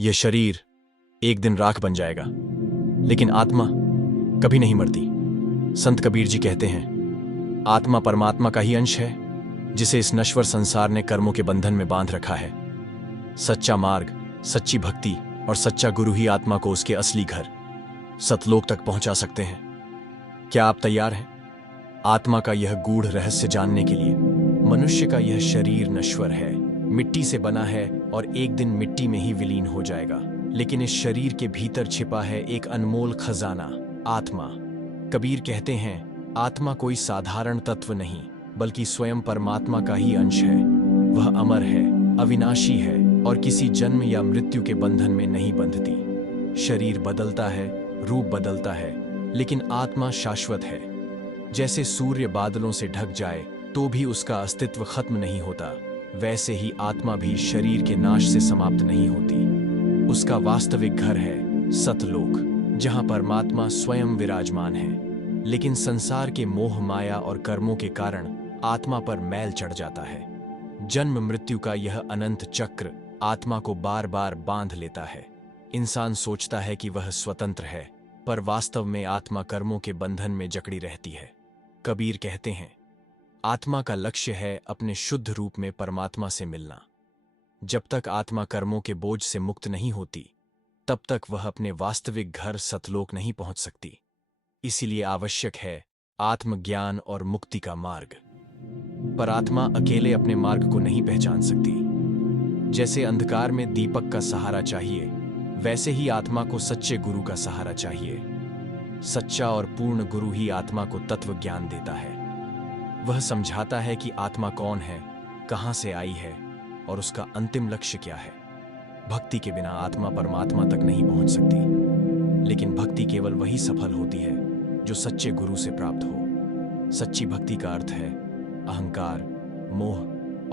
यह शरीर एक दिन राख बन जाएगा, लेकिन आत्मा कभी नहीं मरती। संत कबीर जी कहते हैं, आत्मा परमात्मा का ही अंश है, जिसे इस नश्वर संसार ने कर्मों के बंधन में बांध रखा है। सच्चा मार्ग, सच्ची भक्ति और सच्चा गुरु ही आत्मा को उसके असली घर सतलोक तक पहुंचा सकते हैं। क्या आप तैयार हैं आत्मा का यह गूढ़ रहस्य जानने के लिए? मनुष्य का यह शरीर नश्वर है, मिट्टी से बना है और एक दिन मिट्टी में ही विलीन हो जाएगा। लेकिन इस शरीर के भीतर छिपा है एक अनमोल खजाना, आत्मा। कबीर कहते हैं, आत्मा कोई साधारण तत्व नहीं, बल्कि स्वयं परमात्मा का ही अंश है। वह अमर है, अविनाशी है और किसी जन्म या मृत्यु के बंधन में नहीं बंधती। शरीर बदलता है, रूप बदलता है, लेकिन आत्मा शाश्वत है। जैसे सूर्य बादलों से ढक जाए तो भी उसका अस्तित्व खत्म नहीं होता, वैसे ही आत्मा भी शरीर के नाश से समाप्त नहीं होती। उसका वास्तविक घर है सतलोक, जहां परमात्मा स्वयं विराजमान है। लेकिन संसार के मोह, माया और कर्मों के कारण आत्मा पर मैल चढ़ जाता है। जन्म मृत्यु का यह अनंत चक्र आत्मा को बार बार बांध लेता है। इंसान सोचता है कि वह स्वतंत्र है, पर वास्तव में आत्मा कर्मों के बंधन में जकड़ी रहती है। कबीर कहते हैं, आत्मा का लक्ष्य है अपने शुद्ध रूप में परमात्मा से मिलना। जब तक आत्मा कर्मों के बोझ से मुक्त नहीं होती, तब तक वह अपने वास्तविक घर सतलोक नहीं पहुंच सकती। इसीलिए आवश्यक है आत्मज्ञान और मुक्ति का मार्ग। पर आत्मा अकेले अपने मार्ग को नहीं पहचान सकती। जैसे अंधकार में दीपक का सहारा चाहिए, वैसे ही आत्मा को सच्चे गुरु का सहारा चाहिए। सच्चा और पूर्ण गुरु ही आत्मा को तत्व ज्ञान देता है। वह समझाता है कि आत्मा कौन है, कहां से आई है और उसका अंतिम लक्ष्य क्या है। भक्ति के बिना आत्मा परमात्मा तक नहीं पहुंच सकती, लेकिन भक्ति केवल वही सफल होती है जो सच्चे गुरु से प्राप्त हो। सच्ची भक्ति का अर्थ है अहंकार, मोह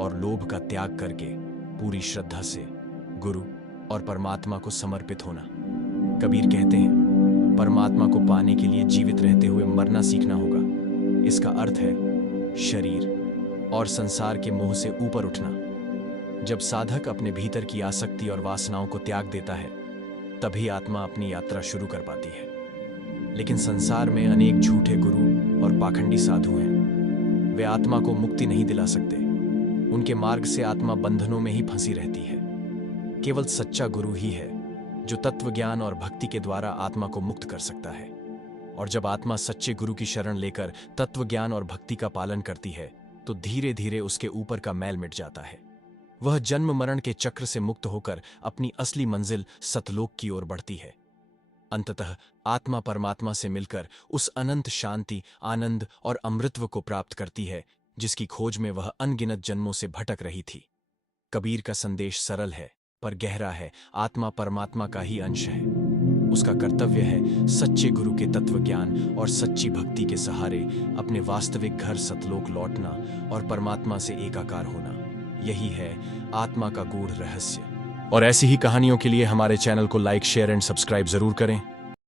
और लोभ का त्याग करके पूरी श्रद्धा से गुरु और परमात्मा को समर्पित होना। कबीर कहते हैं, परमात्मा को पाने के लिए जीवित रहते हुए मरना सीखना होगा। इसका अर्थ है शरीर और संसार के मोह से ऊपर उठना। जब साधक अपने भीतर की आसक्ति और वासनाओं को त्याग देता है, तभी आत्मा अपनी यात्रा शुरू कर पाती है। लेकिन संसार में अनेक झूठे गुरु और पाखंडी साधु हैं। वे आत्मा को मुक्ति नहीं दिला सकते। उनके मार्ग से आत्मा बंधनों में ही फंसी रहती है। केवल सच्चा गुरु ही है जो तत्व ज्ञान और भक्ति के द्वारा आत्मा को मुक्त कर सकता है। और जब आत्मा सच्चे गुरु की शरण लेकर तत्व ज्ञान और भक्ति का पालन करती है, तो धीरे धीरे उसके ऊपर का मैल मिट जाता है। वह जन्म मरण के चक्र से मुक्त होकर अपनी असली मंजिल सतलोक की ओर बढ़ती है। अंततः आत्मा परमात्मा से मिलकर उस अनंत शांति, आनंद और अमृतत्व को प्राप्त करती है, जिसकी खोज में वह अनगिनत जन्मों से भटक रही थी। कबीर का संदेश सरल है पर गहरा है। आत्मा परमात्मा का ही अंश है। उसका कर्तव्य है सच्चे गुरु के तत्व ज्ञान और सच्ची भक्ति के सहारे अपने वास्तविक घर सतलोक लौटना और परमात्मा से एकाकार होना। यही है आत्मा का गूढ़ रहस्य। और ऐसी ही कहानियों के लिए हमारे चैनल को लाइक, शेयर एंड सब्सक्राइब जरूर करें।